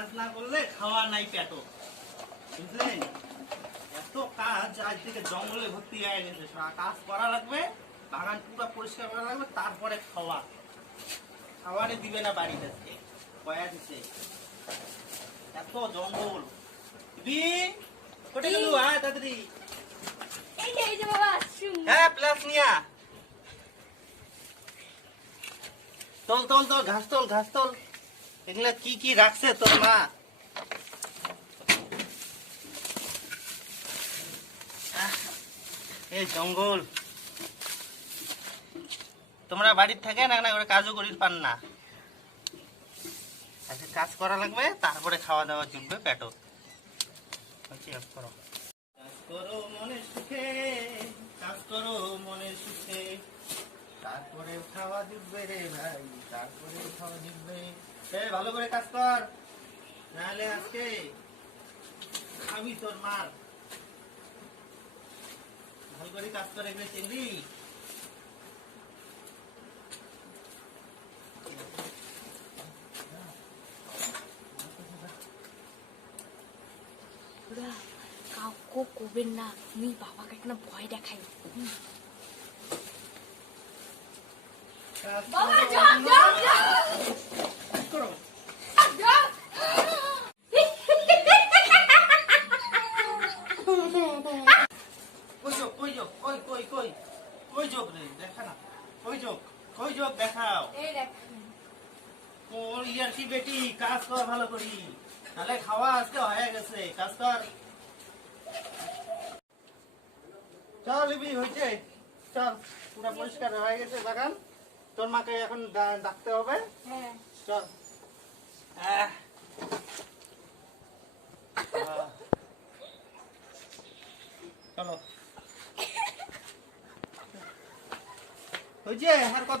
কাজ না করলে খাওয়া নাই পেটো, বুঝলেন? এত কাজ আজ থেকে জঙ্গলে ভর্তি হয়ে গেছে, কাজ করা লাগবে, বাগান পুরো পরিষ্কার করা লাগবে, তারপরে খাওয়া। খাওয়ারে দিবে না বাড়িতে, কয়া দিছে এত জঙ্গল। কোথায় গেল? আয় তাড়াতাড়ি। এই যে বাবা, হ্যাঁ প্লাস নিয়া তোল তোল তোল, ঘাস তোল ঘাস তোল। এগুলা কি কি রাখছে তোর মা? এই জঙ্গল তোমরা বাড়ির থাকে না না করে কাজও করির পান না। আচ্ছা কাজ করা লাগবে, তারপরে খাওয়া দাওয়া জুটবে পেটো। করো কাজ করো মনের সুখে, কাজ করো মনের সুখে, তারপরে খাওয়া জুটবে রে ভাই, তারপরে খাওয়া জুটবে। ভালো করে কাজ কর, নাহলে আজকে খাবি তোর মার। ভালো করে কাজ করে গেলে চিংড়ি। কাউকে করবেন না, আমি বাবাকে একটা ভয় দেখাই। বাবা যাও যাও যাও করো। কই যোগ কই কই কই কই যোগ রে, দেখা না। কই যোগ দেখাও। এই দেখ কোন ইয়ার কি বেটি, কাজ কর ভালো করি, তাহলে খাওয়া আজকে হয়ে গেছে। কাজ কর, চল লিবি হয়েছে, চল পুরো পরিষ্কার হয়ে গেছে বাগান। তোর মাকে এখন ডাকতে হবে। হ্যাঁ চল। চলো হয়েছে আর কত